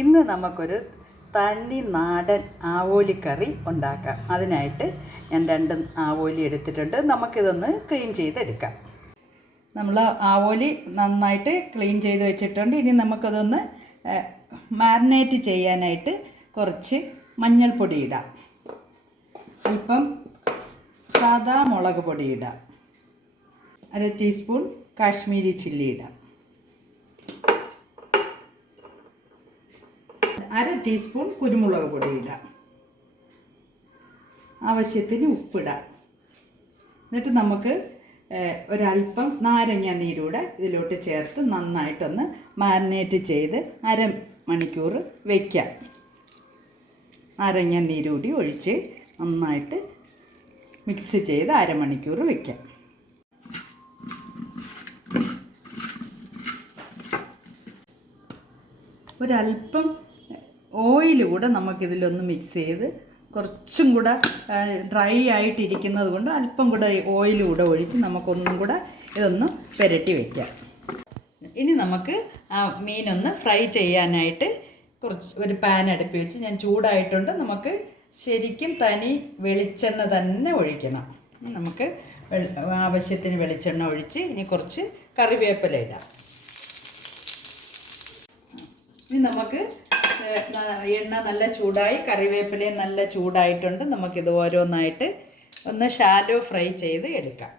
ഇന്ന് നമുക്കൊരു തനി നാടൻ ആവോലിക്കറി ഉണ്ടാക്കാം. അതിനായിട്ട് ഞാൻ 2 ആവോലി എടുത്തിട്ടുണ്ട്. നമുക്കിതൊന്ന് ക്ലീൻ ചെയ്തെടുക്കാം. നമ്മൾ ആവോലി നന്നായിട്ട് ക്ലീൻ ചെയ്ത് വെച്ചിട്ടുണ്ട്. ഇനി നമുക്കതൊന്ന് മാരിനേറ്റ് ചെയ്യാനായിട്ട് കുറച്ച് മഞ്ഞൾപ്പൊടി ഇടാം, അല്പം സാദാ മുളക് പൊടി ഇടാം, 1/2 ടീസ്പൂൺ കാശ്മീരി ചില്ലി ഇടാം, 1/2 ടീസ്പൂൺ കുരുമുളക് പൊടി ഇടാം, ആവശ്യത്തിന് ഉപ്പിടാം. എന്നിട്ട് നമുക്ക് ഒരല്പം നാരങ്ങ നീരൂടെ ഇതിലോട്ട് ചേർത്ത് നന്നായിട്ടൊന്ന് മാരിനേറ്റ് ചെയ്ത് 1/2 മണിക്കൂർ വയ്ക്കാം. നാരങ്ങ നീരൂടി ഒഴിച്ച് നന്നായിട്ട് മിക്സ് ചെയ്ത് 1/2 മണിക്കൂർ വയ്ക്കാം. ഒരല്പം ഓയിൽ കൂടെ നമുക്കിതിലൊന്ന് മിക്സ് ചെയ്ത് കുറച്ചും കൂടെ ഡ്രൈ ആയിട്ടിരിക്കുന്നത് കൊണ്ട് അല്പം കൂടെ ഓയിൽ കൂടെ ഒഴിച്ച് നമുക്കൊന്നും കൂടെ ഇതൊന്ന് പുരട്ടി വയ്ക്കാം. ഇനി നമുക്ക് ആ മീനൊന്ന് ഫ്രൈ ചെയ്യാനായിട്ട് ഒരു പാൻ അടുപ്പി വെച്ച് ഞാൻ ചൂടായിട്ടുണ്ട്. നമുക്ക് ശരിക്കും തനി വെളിച്ചെണ്ണ തന്നെ ഒഴിക്കണം. നമുക്ക് ആവശ്യത്തിന് വെളിച്ചെണ്ണ ഒഴിച്ച് ഇനി കുറച്ച് കറിവേപ്പില ഇടാം. ഇനി നമുക്ക് എണ്ണ നല്ല ചൂടായി, കറിവേപ്പിലയും നല്ല ചൂടായിട്ടുണ്ട്. നമുക്കിത് ഓരോന്നായിട്ട് ഒന്ന് ഷാലോ ഫ്രൈ ചെയ്ത് എടുക്കാം.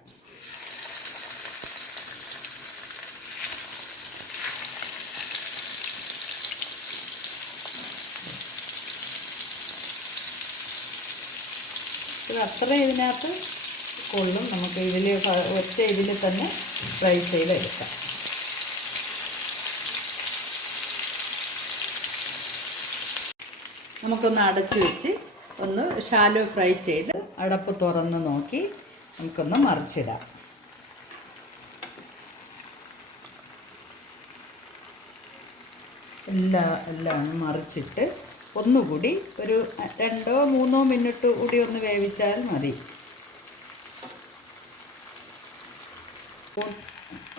ഇത് അത്ര ഇതിനകത്ത് കൊള്ളും. നമുക്ക് ഇതിൽ ഒറ്റ ഇതിൽ തന്നെ ഫ്രൈ ചെയ്തെടുക്കാം. നമുക്കൊന്ന് അടച്ചു വെച്ച് ഒന്ന് ഷാലോ ഫ്രൈ ചെയ്ത് അടപ്പ് തുറന്ന് നോക്കി നമുക്കൊന്ന് മറിച്ചിടാം. എല്ലാം മറിച്ചിട്ട് ഒന്നുകൂടി ഒരു 2-3 മിനിറ്റ് കൂടി ഒന്ന് വേവിച്ചാൽ മതി.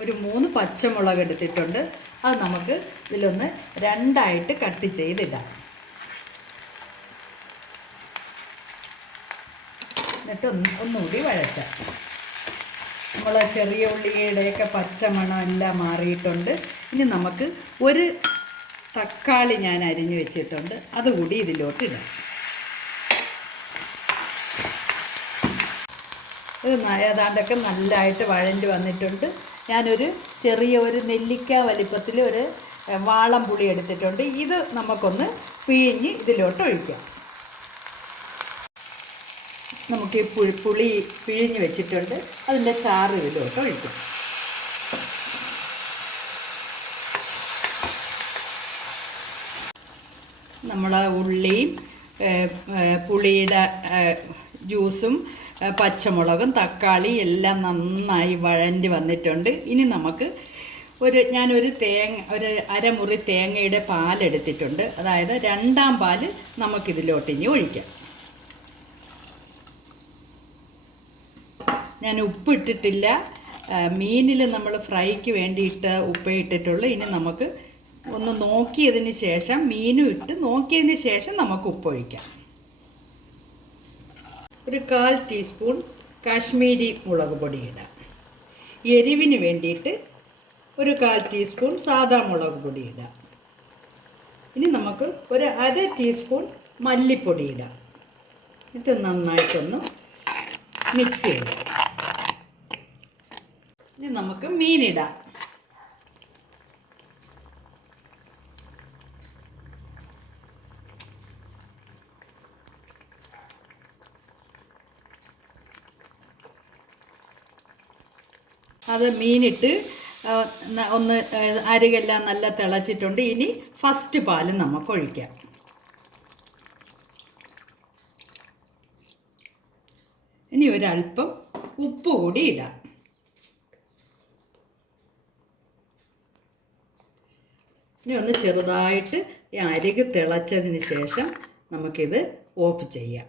ഒരു 3 പച്ചമുളക് എടുത്തിട്ടുണ്ട്. അത് നമുക്ക് ഇതിലൊന്ന് 2ആയിട്ട് കട്ട് ചെയ്തിടാം. എന്നിട്ട് ഒന്നുകൂടി വഴറ്റാം. നമ്മൾ ചെറിയ ഉള്ളിയുടെയൊക്കെ പച്ചമണം എല്ലാം മാറിയിട്ടുണ്ട്. ഇനി നമുക്ക് ഒരു തക്കാളി ഞാൻ അരിഞ്ഞു വെച്ചിട്ടുണ്ട്, അതുകൂടി ഇതിലോട്ട് ഇടാം. ഇത് ഏതാണ്ടൊക്കെ നല്ലതായിട്ട് വഴണ്ട് വന്നിട്ടുണ്ട്. ഞാനൊരു ചെറിയ ഒരു നെല്ലിക്ക വലിപ്പത്തിൽ ഒരു വാളം പുളി എടുത്തിട്ടുണ്ട്. ഇത് നമുക്കൊന്ന് പിഴിഞ്ഞ് ഇതിലോട്ട് ഒഴിക്കാം. നമുക്ക് ഈ പുളി പിഴിഞ്ഞ് വെച്ചിട്ടുണ്ട്, അതിൻ്റെ ചാറ് ഇതിലോട്ട് ഒഴിക്കാം. നമ്മളെ ഉള്ളിയും പുളിയുടെ ജ്യൂസും പച്ചമുളകും തക്കാളി എല്ലാം നന്നായി വഴണ്ടി വന്നിട്ടുണ്ട്. ഇനി നമുക്ക് ഞാനൊരു ഒരു അരമുറി തേങ്ങയുടെ പാലെടുത്തിട്ടുണ്ട്. അതായത് 2ാം പാല് നമുക്കിതിലോട്ട് ഇനി ഒഴിക്കാം. ഞാൻ ഉപ്പിട്ടിട്ടില്ല. മീനിൽ നമ്മൾ ഫ്രൈക്ക് വേണ്ടിയിട്ട് ഉപ്പ് ഇട്ടിട്ടുള്ളൂ. ഇനി നമുക്ക് ഒന്ന് നോക്കിയതിന് ശേഷം മീനും ഇട്ട് നോക്കിയതിന് ശേഷം നമുക്ക് ഉപ്പൊഴിക്കാം. ഒരു 1/4 ടീസ്പൂൺ കാശ്മീരി മുളക് പൊടി ഇടാം. എരിവിന് വേണ്ടിയിട്ട് ഒരു 1/4 ടീസ്പൂൺ സാദാ മുളക് പൊടി ഇടാം. ഇനി നമുക്ക് ഒരു 1/2 ടീസ്പൂൺ മല്ലിപ്പൊടി ഇടാം. ഇത് നന്നായിട്ടൊന്ന് മിക്സ് ചെയ്യാം. ഇനി നമുക്ക് മീനിടാം. അത് മീനിട്ട് ഒന്ന് അരികെല്ലാം നല്ല തിളച്ചിട്ടുണ്ട്. ഇനി ഫസ്റ്റ് പാല് നമുക്ക് ഒഴിക്കാം. ഇനി ഒരല്പം ഉപ്പ് കൂടി ഇടാം. ഇനി ഒന്ന് ചെറുതായിട്ട് ഈ അരിക് തിളച്ചതിന് ശേഷം നമുക്കിത് ഓഫ് ചെയ്യാം.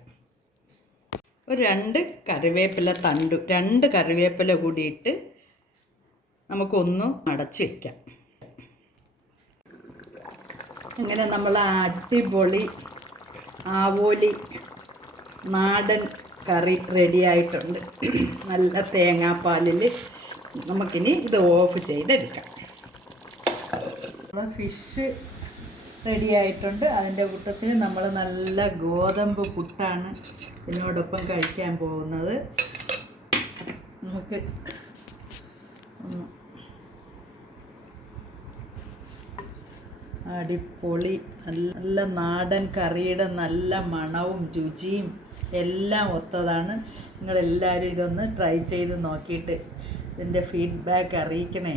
ഒരു 2 കറിവേപ്പില 2 കറിവേപ്പില കൂടിയിട്ട് നമുക്കൊന്ന് അടച്ച് വയ്ക്കാം. അങ്ങനെ നമ്മൾ അടിപൊളി ആവോലി നാടൻ കറി റെഡി ആയിട്ടുണ്ട്. നല്ല തേങ്ങാപ്പാലിൽ നമുക്കിനി ഇത് ഓഫ് ചെയ്തെടുക്കാം. ഫിഷ് റെഡി ആയിട്ടുണ്ട്. അതിൻ്റെ കൂട്ടത്തിൽ നമ്മൾ നല്ല ഗോതമ്പ് പുട്ടാണ് ഇതിനോടൊപ്പം കഴിക്കാൻ പോകുന്നത്. നമുക്ക് അടിപൊളി നല്ല നാടൻ കറിയുടെ നല്ല മണവും രുചിയും എല്ലാം ഒത്തതാണ്. നിങ്ങളെല്ലാവരും ഇതൊന്ന് ട്രൈ ചെയ്ത് നോക്കിയിട്ട് ഇതിൻ്റെ ഫീഡ്ബാക്ക് അറിയിക്കണേ.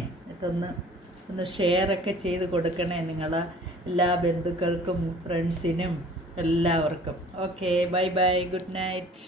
ഒന്ന് ഷെയറൊക്കെ ചെയ്ത് കൊടുക്കണേ നിങ്ങളെ എല്ലാ ബന്ധുക്കൾക്കും ഫ്രണ്ട്സിനും എല്ലാവർക്കും. Okay, bye bye, good night.